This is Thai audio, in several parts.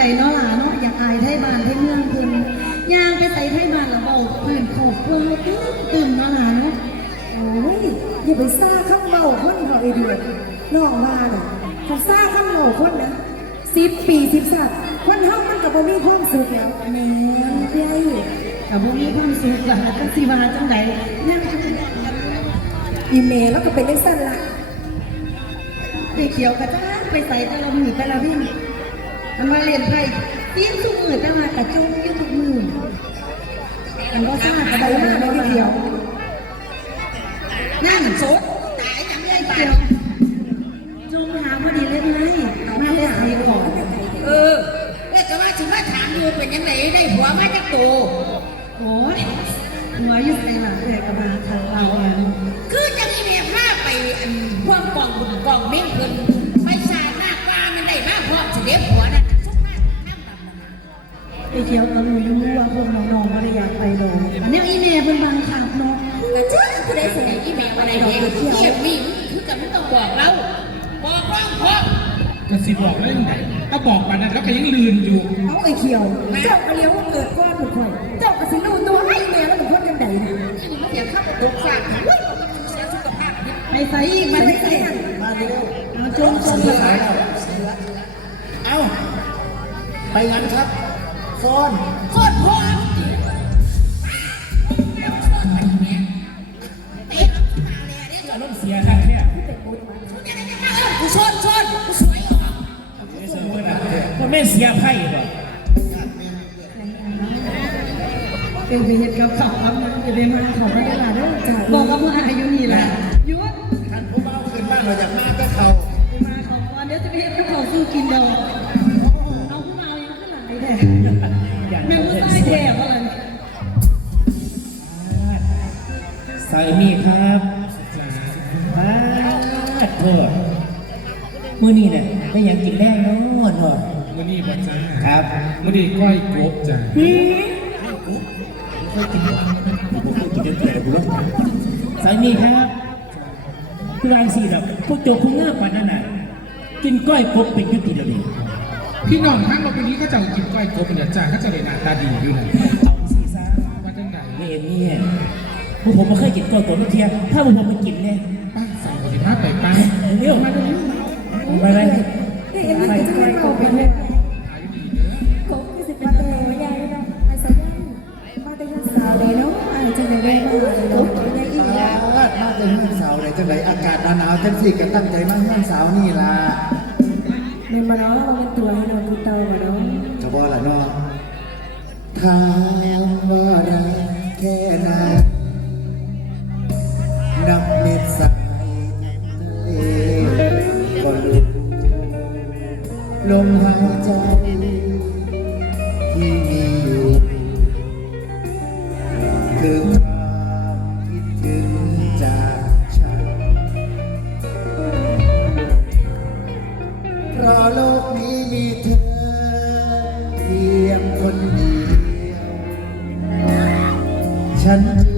ใดเนาะล่ะเนาะอยากอายไทยบ้านไทยเมืองเพิ่นย่างไปใส่ไทยบ้านแล้วเว้าพื้นขอบเพิ่นตึ้มตึ้มเนาะล่ะเนาะโอ้ยอย่าไปซ่าข้างเมาคนเขาไอเดียน้องว่าน่ะเขาซ่าข้างเมาคนนะสิบปีสิบสัตว์คนเฮามันกับบ่มีความสุขแล้วแม่นเด้ยกับบ่มีความสุขล่ะจักสิว่าจังใดนั่งอีเมลแล้วก็เป็นได้สั้นละไปเขียวกระจ้างไปใส่ต่ลมือแต่ละวิ่ง มันมาเรียนไพ่เตียนทุกมือแต่ว่ากระจุงอยู่ทุกมือมันก็ทราบกระไดมากเลยพี่เขียวนั่งโซดตายจังเลยเขียวจงหาพอดีเลยไหมมาเลยใส่ของเออแล้วก็ว่าถึงว่าถามอยู่เป็นยังไงได้หัวมาจากตัวโอ้ยหัวอยู่ในหลังเลยกระบาทางเราอะคือจะมีเมียผ้าไปอันพวกกล่องบุญกล่องเม้งเพิ่นไปชาหน้าปลามันได้มากพร้อมสิเด็บ เขียวก็รู้อยู่ว่าพวกน้องๆไม่ได้อยากไปโดนอันนี้อีเมย์เป็นบางขับเนาะกระจ้าผู้ใดเสนออีเมลมาในเด็กเทียบมีคือกับไม่ต้องบอกเราบอกร้องพร้อมก็สิบอกเล่นไหนถ้าบอกไปนั้นแล้วก็ยังลืนอยู่เอาไอ้เขียว เจ้าเลี้ยวเกิดก้อนหมดคนเจ้าก็สิรู้ตัวให้แม่แล้วเป็นคนกันใดนนี่มันเสียข้าวตกฝากเฮ้ยมันเสียสุขภาพนี่ไปใส่อีกมาไปใส่เอาจงจงสายเอาไปงั้นครับ ฟ้อนโคตรพร้อมแล้วโคตรไปเนี่ยเตะรับตาเลยเนี่ยอารมณ์เสียครับเนี่ยกูชนชนกูสวยออกว่าแม่เสียไพ่บ่เป็นไปเห็ดกับเขาครับอย่าไปมาขอไม่ได้ละเด้อจ้ะบอกกับว่าอายุนี่แหละยุดท่านผู้เมาขึ้นบ้านเราอยากมาก็เขาไปมาขอก่อนเดี๋ยวจะไปเห็ดกับเขาสู้กินเดาเอาผู้มายังขึ้นหลังแท้ ใส่มีครับป้าดโทษมื้อนี้เนี่ยได้หยังกินแรงเนาะเนาะมื่อนี้บ่จ้าครับมื่อนี้ก้อยกบจ้าใส่มีครับคือรางสีแบบพวกโจกพวกเงือกปานนั้นน่ะกินก้อยกบเป็นยุติระเบียบพี่น้องทั้งเราวันนี้ก็จะเอากินก้อยกบเนี่ยจ้าก็จะเลยหน้าตาดีอยู่นะเอาสีซ่าว่าจังไหนนี่เอ็มเนี่ย พวกผมไม่เคยกินก้อยกบเมื่อเทียถ้าพวกผมไปกินเนี่ยป้าสั่งปฏิภาพไปป้าเร็วมาเร็วไปเลยได้เอ็มนี่ก็จะให้เราเป็นเลยขายดีเด้อกบคือสิบมาแต่ไม่ได้เนาะไอ้สาวมาแต่ยังสาวเลยเนาะไอ้จะได้ได้มาเลยเนาะได้อีกสาแล้วดมาจะเฮือนเสาเลยจังไรอากาศหนาวๆจังสิก็ตั้งใจมาเฮือนเสานี่ล่ะ ฉัน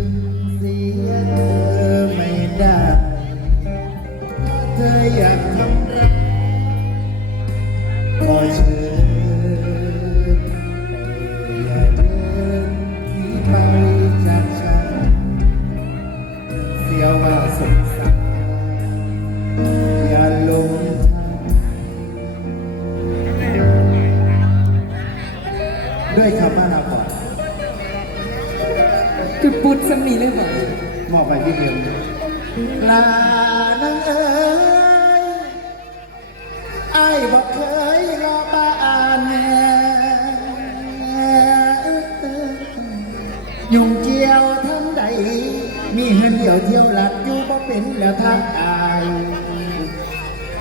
ไอ้บอกเคยรอปานแน่ยุ่งเกี่ยวทำใด มีเงินเดียวเที่ยวหลัดอยู่บ่เป็นแล้วทางอาย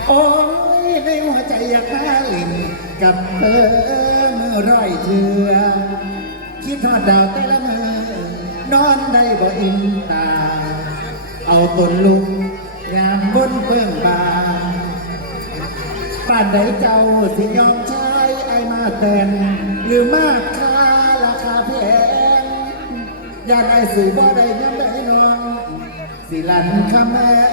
โอ้ยในหัวใจอยากมาเล่นกับเธอเมื่อร้อยเถือคิดทอดดาวแต่ละมือนอนได้บ่อินตา เอาตนลุกยามบนเพิ่งบางานใดเจ้าสิยอมใช้ไอมาแต่งหรือมากค่าราคาแพงยานไอสู่บ่ได้ยังได้นองสิลันคำแม่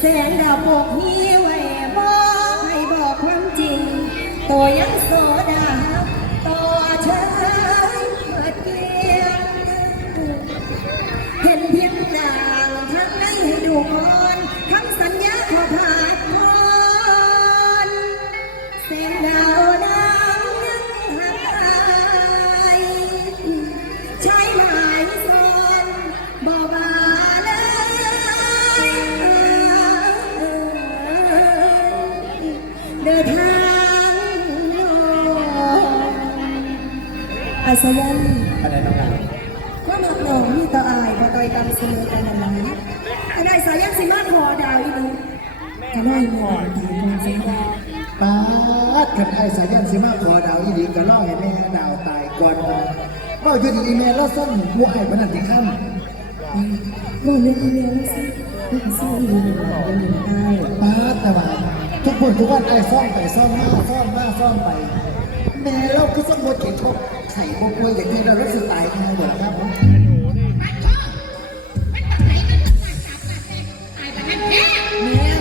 แสงดาวโบกมี อาสยันอะไรน้องนางก็หนักหน่องมีต่ออายพอต่อยตามเสมอกันนั้นอันใดสายันสิมาขอดาวอีนี้ก็ได้หมดทีมสัญญาป้าดขันไอ้สายันสิมาขอดาวอีดีก็ล่อให้แม่ดาวตายก่อนมาเป้าอยู่ดีอีเมลแล้วซ่อนหัวไอ้พนันที่ข้ามบอกเรื่องอีเมลสิเรื่องซ่อนอีเมลยังอยู่ได้ป้าดแต่ว่าทุกคนทุกวันไอ้ซ่อมไปซ่อมมาซ่อมมาซ่อมไป แม่เราคือสมบูรณ์เก่งครบไข่พวกกล้วยอย่างนี้เรารู้สึกตายทั้งหมดครับมันชอบมันต้องไหนมันต้องมาจับมาแทงตายแบบนั้นแท้แม่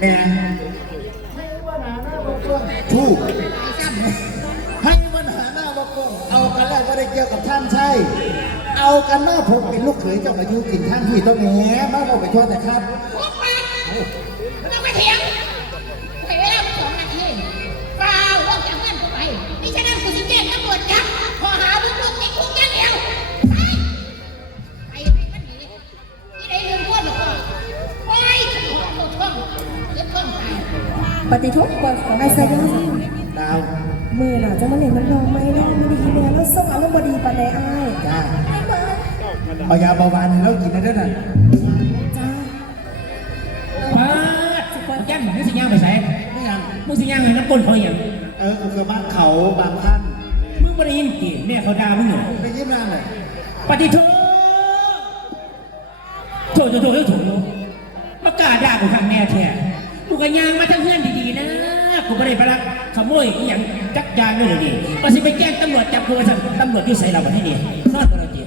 แม่ถูกให้ปัญหาหน้าบกงเอากันแล้วก็ได้เกี่ยวกับท่านใช่ เอากันหน้าผมเป็นลูกเขยเจ้าอายุกินท่านที่ต้องแหมมาบอกไปทั่วแต่ครับ ปฏิทุกข์ก่อนของไอ้สายันดาวมือน่ะจะมาเล่นมันลองไหมเนาะไม่ได้อีเมลแล้วส่งอารมณ์บดีปานใดอ้ายจ้าเอายาเบาหวานให้เรากินนะเด้อน่ะจ้าป้าดยันมึงสิย่างไปใส่ไม่ยังมึงสิย่างไงน้ำก้นเขาอย่างเออกูคือบ้านเขาบางท่านมึงไม่ได้ยินกี่แม่เขาด่ามึงเหรอไปยิ้มหน้าหน่อยปฏิโทโถโถโถโถโถประกล้าศด่ากูทางแม่แท้กูก็ย่างมาทั้งเพื่อนดีๆนะ กูไม่ได้ไปรักขโมยอหย่างจักยานด้วยเลยดิก็สิไปแจ้งตำรวจจับกูว่าสั่นตำรวจอยู่ใส่เราวันที่นี่นอนกับเราจี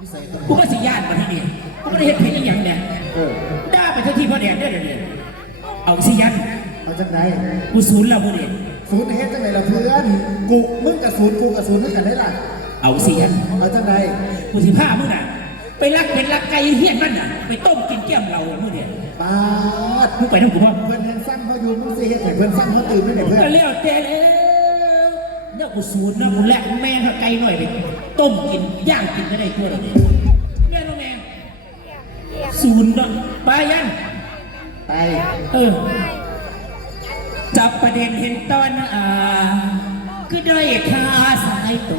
นิสัยตรงกูก็สิญาติวันที่นี่กูไม่ได้เห็นเพลงอหย่างเนี่ยเออด่าไปทั้งที่พ่อแดงเด้อเดี๋ยวนี้เอาสิยันเอาจากไหนกูศูนย์แล้วมึงนี่ศูนย์เฮ็ดจังไหนล่ะเพื่อนกูมึงกับศูนย์กูกับศูนย์ด้วยกันได้ล่ะเอาสิยันเอาจากไหนกูสิพามึงน่ะไปลักเป็นลักไก่เฮี้ยนมันน่ะไปต้มกินแก้มเราอะมึงเนี่ยปาดมึงไปทั้งกูพ่อเพื่อนยัง สั่งเขาอยู่มึงสิเฮ็ดให้เพื่อนสั่งเขาตื่นไม่ได้เพื่อนก็เลี้ยวแต่แล้วเนี่ยกูสูตรนะกูแลกแม่งเขาไก่หน่อยไปต้มกินย่างกินก็ได้ทั่วเลยแม่น้องแม่ศูนย์เนาะไปยันไปเออจับประเด็นเห็นตอนอ่าคือด้อยค่าสายโต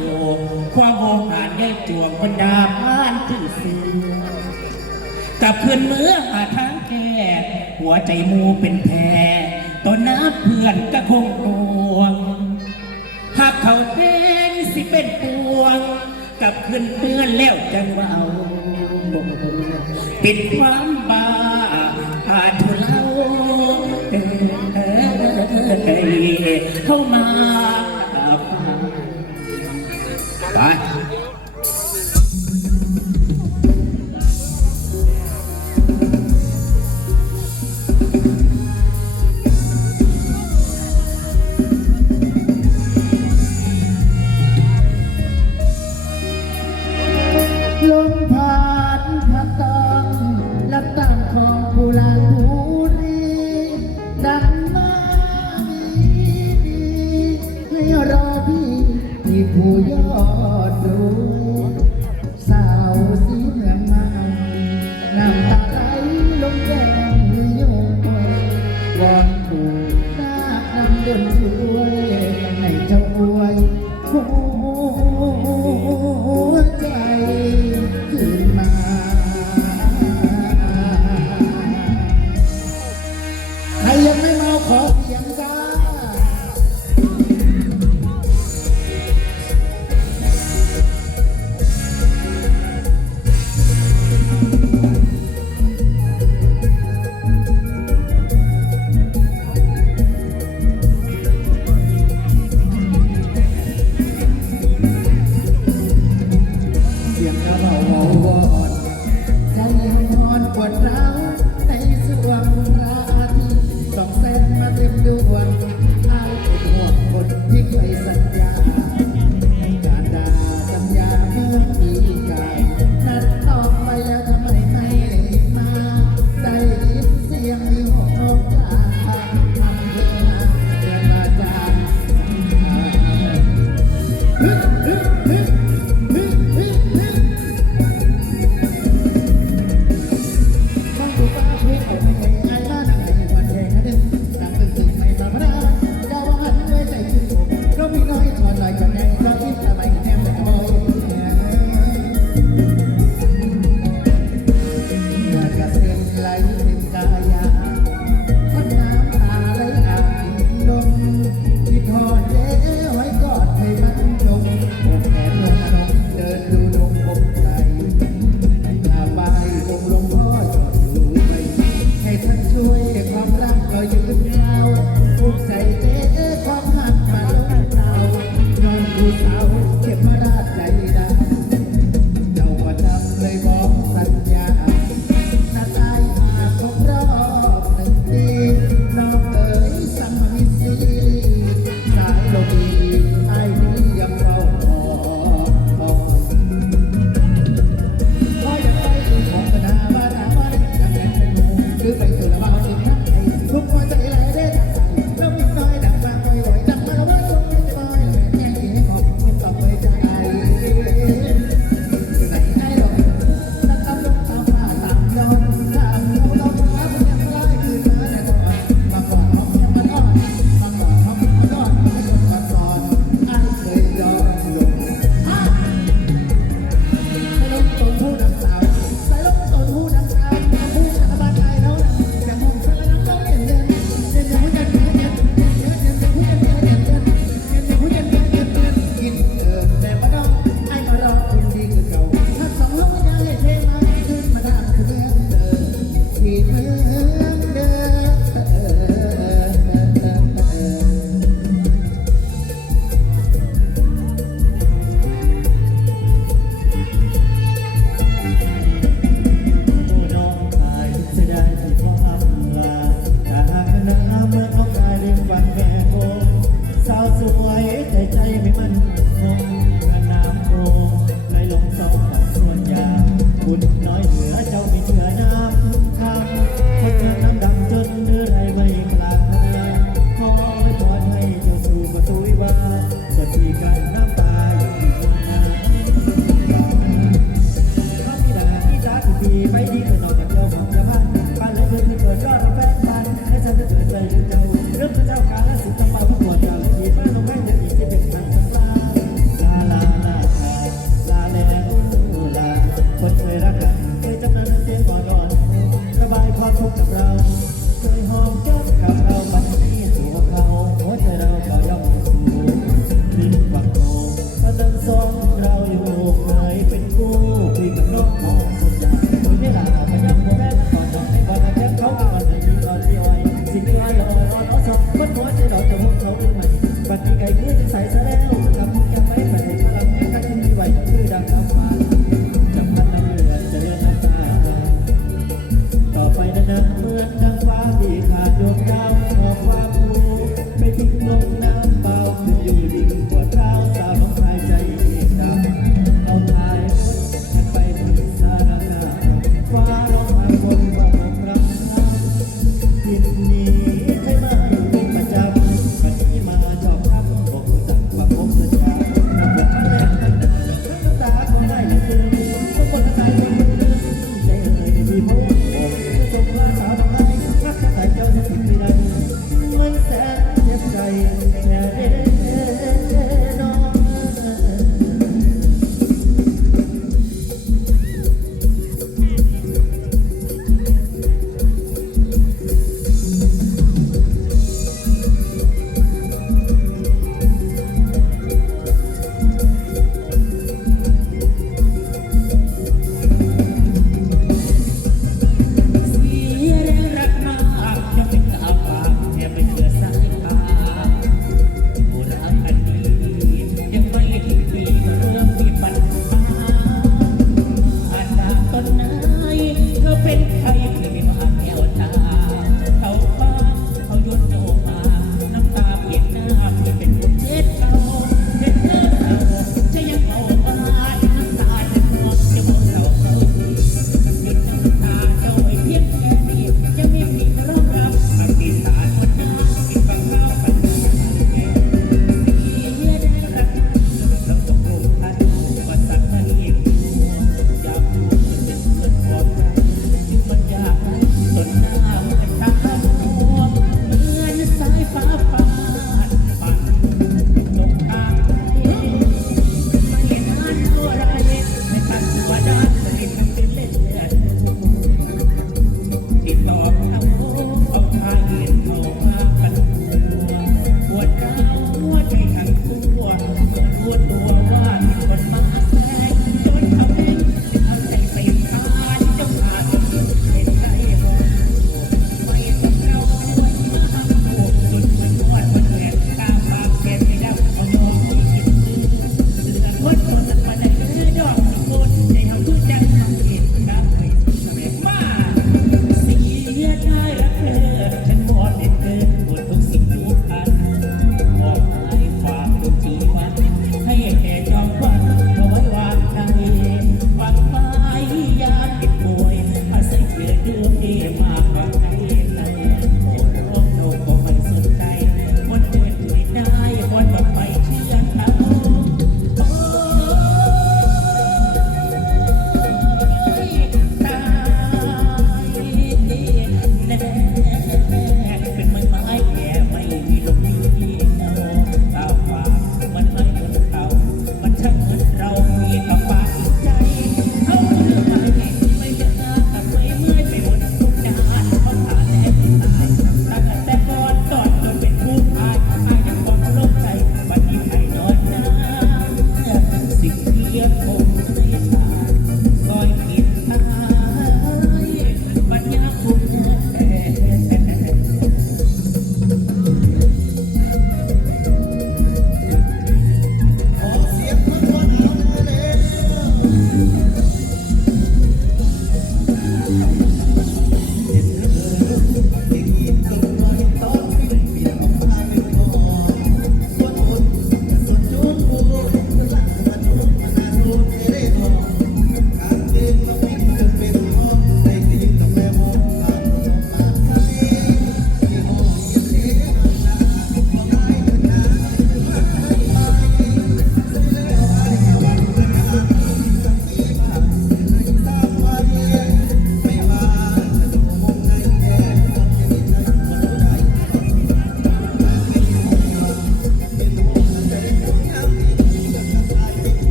ความโมหานย่อยจวงบรรดาพานที่ซื้อกับเพื่อนเมื่อหาทางแก้ หัวใจมูเป็นแพรตอนน้าเพื่อนก็คงตวง หากเขาเป็นสิเป็นปวง กับเพื่อนเพื่อนแล้วจังว่าเอาปิดความบาอาทุเลาเออเออเข้ามา ผู้ยอดดู